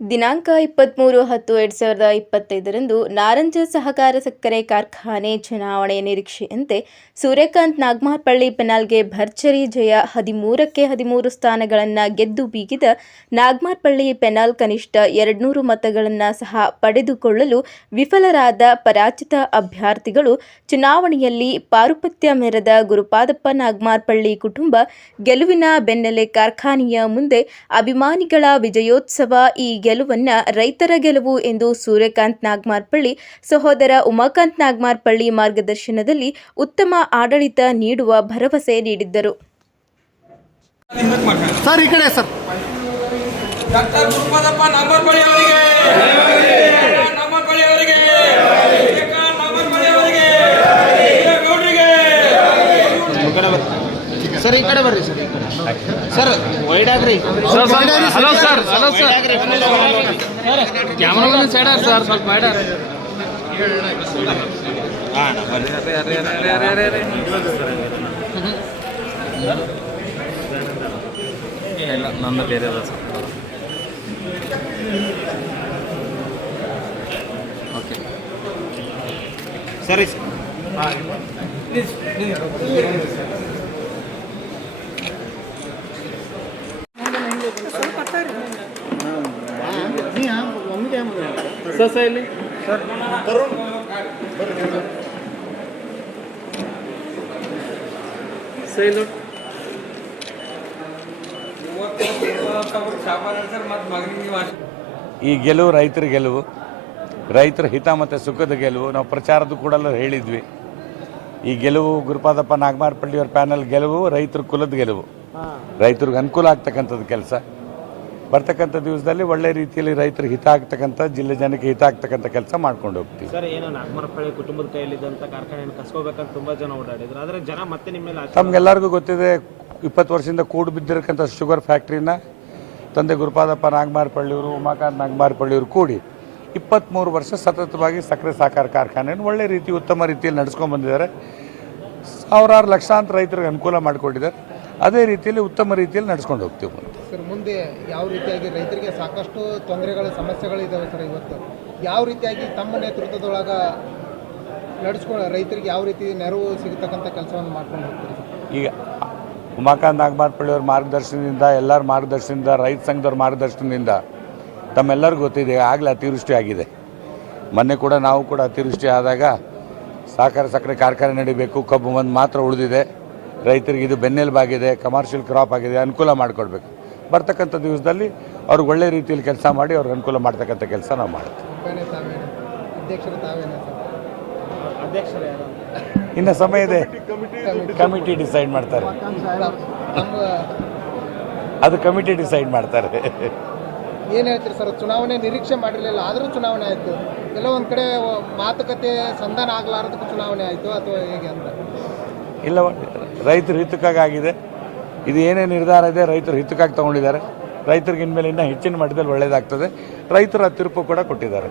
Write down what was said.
ದಿನಾಂಕ ಇಪ್ಪತ್ತ್ಮೂರು ಹತ್ತು ಎರಡು ಸಾವಿರದ ಇಪ್ಪತ್ತೈದರಂದು ನಾರಂಜ ಸಹಕಾರ ಸಕ್ಕರೆ ಕಾರ್ಖಾನೆ ಚುನಾವಣೆ ನಿರೀಕ್ಷೆಯಂತೆ ಸೂರ್ಯಕಾಂತ್ ನಾಗಮಾರ್ಪಳ್ಳಿ ಪೆನಾಲ್ಗೆ ಭರ್ಜರಿ ಜಯ ಹದಿಮೂರಕ್ಕೆ ಹದಿಮೂರು ಸ್ಥಾನಗಳನ್ನು ಗೆದ್ದು ಬೀಗಿದ ನಾಗಮಾರ್ಪಳ್ಳಿ ಪೆನಾಲ್ ಕನಿಷ್ಠ ಎರಡ್ನೂರು ಮತಗಳನ್ನು ಸಹ ಪಡೆದುಕೊಳ್ಳಲು ವಿಫಲರಾದ ಪರಾಜಿತ ಅಭ್ಯರ್ಥಿಗಳು ಚುನಾವಣೆಯಲ್ಲಿ ಪಾರುಪತ್ಯ ಮೆರೆದ ಗುರುಪಾದಪ್ಪ ನಾಗಮಾರ್ಪಳ್ಳಿ ಕುಟುಂಬ ಗೆಲುವಿನ ಬೆನ್ನಲ್ಲೇ ಕಾರ್ಖಾನೆಯ ಮುಂದೆ ಅಭಿಮಾನಿಗಳ ವಿಜಯೋತ್ಸವ ಈ ಗೆಲುವನ್ನ ರೈತರ ಗೆಲುವು ಎಂದು ಸೂರ್ಯಕಾಂತ್ ನಾಗಮಾರ್ಪಳ್ಳಿ ಸಹೋದರ ಉಮಾಕಾಂತ್ ನಾಗಮಾರ್ಪಳ್ಳಿ ಮಾರ್ಗದರ್ಶನದಲ್ಲಿ ಉತ್ತಮ ಆಡಳಿತ ನೀಡುವ ಭರವಸೆ ನೀಡಿದ್ದರು. ಸರ್ ಈ ಕಡೆ ಸರ್. ಡಾಕ್ಟರ್ ಗುರುಪಾದಪ್ಪ ನಾಮರ್ಬಳಿ ಅವರಿಗೆ. ನಾಮರ್ಬಳಿ ಅವರಿಗೆ. ನಾಮರ್ಬಳಿ ಅವರಿಗೆ. ಗೌಡ್ರಿಗೆ. ಸರ್ ಈ ಕಡೆ ಬರ್ರಿ ಸರ್. ಸರ್ ವೈಡ್ ಆಗ್ರಿ hello sir hello sir camera side sir ಸ್ವಲ್ಪ ಬೇಡ ಇಲ್ಲ ನಂದು ಬೇರೆ ಅದ ಸರ್ ಓಕೆ ಸರಿ ಸರ್ ಸರ್ ಇಲ್ಲಿ ಸರ್ ಇಲ್ಲಿ ಮತ್ತು ಮಗನಿಗೆ ಈ ಗೆಲುವು ರೈತರ ಗೆಲುವು. ರೈತರ ಹಿತ ಮತ್ತು ಸುಖದ ಗೆಲುವು. ನಾವು ಪ್ರಚಾರದ ಕೂಡ ಹೇಳಿದ್ವಿ. ಈ ಗೆಲುವು ಗುರುಪಾದಪ್ಪ ನಾಗಮಾರ್ಪಳ್ಳಿಯವ್ರ ಪ್ಯಾನಲ್ ಗೆಲುವು ರೈತರ ಕುಲದ ಗೆಲುವು. ರೈತರಿಗೆ ಅನುಕೂಲ ಆಗ್ತಕ್ಕಂಥದ್ದು ಕೆಲಸ. ಬರ್ತಕ್ಕಂಥ ದಿವಸದಲ್ಲಿ ಒಳ್ಳೆ ರೀತಿಯಲ್ಲಿ ರೈತರಿಗೆ ಹಿತ ಆಗ್ತಕ್ಕಂಥ ಜಿಲ್ಲೆ ಜನಕ್ಕೆ ಹಿತ ಆಗ್ತಕ್ಕಂಥ ಕೆಲಸ ಮಾಡ್ಕೊಂಡು ಹೋಗ್ತೀವಿ. ಸರ್ ಏನು ನಾಗಮರಪಳ್ಳಿ ಕುಟುಂಬದ ಕೈಯಲ್ಲಿದ್ದಂಥ ಕಾರ್ಖಾನೆಯನ್ನು ಕಸ್ಕೋಬೇಕಂತ ತುಂಬ ಜನ ಓಡಾಡಿದ್ರು. ಆದರೆ ಜನ ಮತ್ತೆ ನಿಮ್ಮ ಮೇಲೆ ಆಶೆ ತಮ್ಗೆಲ್ಲರಿಗೂ ಗೊತ್ತಿದೆ ಇಪ್ಪತ್ತು ವರ್ಷದಿಂದ ಕೂಡು ಬಿದ್ದಿರಕ್ಕಂಥ ಶುಗರ್ ಫ್ಯಾಕ್ಟ್ರಿನ ತಂದೆ ಗುರುಪಾದಪ್ಪ ನಾಗಮಾರ್ಪಳ್ಳಿಯವರು ಉಮಾಕಾಂತ್ ನಾಗಮಾರ್ಪಳ್ಳಿಯವರು ಕೂಡಿ ಇಪ್ಪತ್ತ್ಮೂರು ವರ್ಷ ಸತತವಾಗಿ ಸಕ್ಕರೆ ಸಾಕಾರ ಕಾರ್ಖಾನೆಯನ್ನು ಒಳ್ಳೆ ರೀತಿ ಉತ್ತಮ ರೀತಿಯಲ್ಲಿ ನಡೆಸ್ಕೊಂಡು ಬಂದಿದ್ದಾರೆ. ಸಾವಿರಾರು ಲಕ್ಷಾಂತರ ರೈತರಿಗೆ ಅನುಕೂಲ ಮಾಡಿಕೊಟ್ಟಿದ್ದಾರೆ ಅದೇ ರೀತಿಯಲ್ಲಿ ಉತ್ತಮ ರೀತಿಯಲ್ಲಿ ನಡೆಸ್ಕೊಂಡು ಹೋಗ್ತೀವಿ ಸರ್ ಮುಂದೆ ಯಾವ ರೀತಿಯಾಗಿ ರೈತರಿಗೆ ಸಾಕಷ್ಟು ತೊಂದರೆಗಳು ಸಮಸ್ಯೆಗಳಿದ್ದಾವೆ ಸರ್ ಇವತ್ತು? ಯಾವ ರೀತಿಯಾಗಿ ತಮ್ಮ ನೇತೃತ್ವದೊಳಗ ನಡೆಸ್ಕೊಳ್ಳೋ ರೈತರಿಗೆ ಯಾವ ರೀತಿ ನೆರವು ಸಿಗತಕ್ಕಂಥ ಕೆಲಸವನ್ನು ಮಾಡ್ಕೊಂಡು ಹೋಗ್ತೀರಿ ಈಗ ಉಮಾಕಾಂತ್ ನಾಗಮಾರ್ಪಳ್ಳಿಯವ್ರ ಮಾರ್ಗದರ್ಶನದಿಂದ ಎಲ್ಲರ ಮಾರ್ಗದರ್ಶನದಿಂದ ರೈತ ಸಂಘದವ್ರ ಮಾರ್ಗದರ್ಶನದಿಂದ ತಮ್ಮೆಲ್ಲರಿಗೂ ಗೊತ್ತಿದೆ ಆಗಲೇ ಅತಿವೃಷ್ಟಿ ಆಗಿದೆ. ಮೊನ್ನೆ ಕೂಡ ನಾವು ಕೂಡ ಅತಿವೃಷ್ಟಿ ಆದಾಗ ಸಹಕಾರ ಸಕ್ಕರೆ ಕಾರ್ಖಾನೆ ನಡಿಬೇಕು ಕಬ್ಬು ಒಂದು ಮಾತ್ರ ಉಳಿದಿದೆ. ರೈತರಿಗೆ ಇದು ಬೆನ್ನೆಲುಬಾಗಿದೆ ಕಮರ್ಷಿಯಲ್ ಕ್ರಾಪ್ ಆಗಿದೆ ಅನುಕೂಲ ಮಾಡಿಕೊಡ್ಬೇಕು. ಬರ್ತಕ್ಕಂಥ ದಿವಸದಲ್ಲಿ ಅವ್ರಿಗೆ ಒಳ್ಳೆ ರೀತಿಯಲ್ಲಿ ಕೆಲಸ ಮಾಡಿ ಅವ್ರಿಗೆ ಅನುಕೂಲ ಮಾಡ್ತಕ್ಕಂಥ ಕೆಲಸ ನಾವು ಮಾಡ್ತೀವಿ. ಒಬ್ಬನೇ ತಾವೇನು? ಸರ್? ಅಧ್ಯಕ್ಷರು ಯಾರು? ಇನ್ನು ಸಮಯ ಇದೆ. ಕಮಿಟಿ ಡಿಸೈಡ್ ಮಾಡ್ತಾರೆ. ಅದು ಕಮಿಟಿ ಡಿಸೈಡ್ ಮಾಡ್ತಾರೆ. ಏನು ಹೇಳ್ತೀರಿ ಸರ್? ಚುನಾವಣೆ ನಿರೀಕ್ಷೆ ಮಾಡಿರಲಿಲ್ಲ ಆದರೂ ಚುನಾವಣೆ ಆಯಿತು. ಎಲ್ಲ ಒಂದು ಕಡೆ ಮಾತುಕತೆ ಸಂಧಾನ ಆಗಲಾರದಕ್ಕೂ ಚುನಾವಣೆ ಆಯಿತು ಅಥವಾ ಹೇಗೆ ಅಂತ? ಇಲ್ಲ, ರೈತರ ಹಿತಕ್ಕಾಗಿ ಆಗಿದೆ. ಇದು ಏನೇ ನಿರ್ಧಾರ ಇದೆ, ರೈತರ ಹಿತಕ್ಕಾಗಿ ತಗೊಂಡಿದ್ದಾರೆ. ರೈತರಿಗೆ ಇನ್ಮೇಲೆ ಇನ್ನೂ ಹೆಚ್ಚಿನ ಮಟ್ಟದಲ್ಲಿ ಒಳ್ಳೆಯದಾಗ್ತದೆ ರೈತರ ತೀರ್ಪು ಕೂಡ ಕೊಟ್ಟಿದ್ದಾರೆ.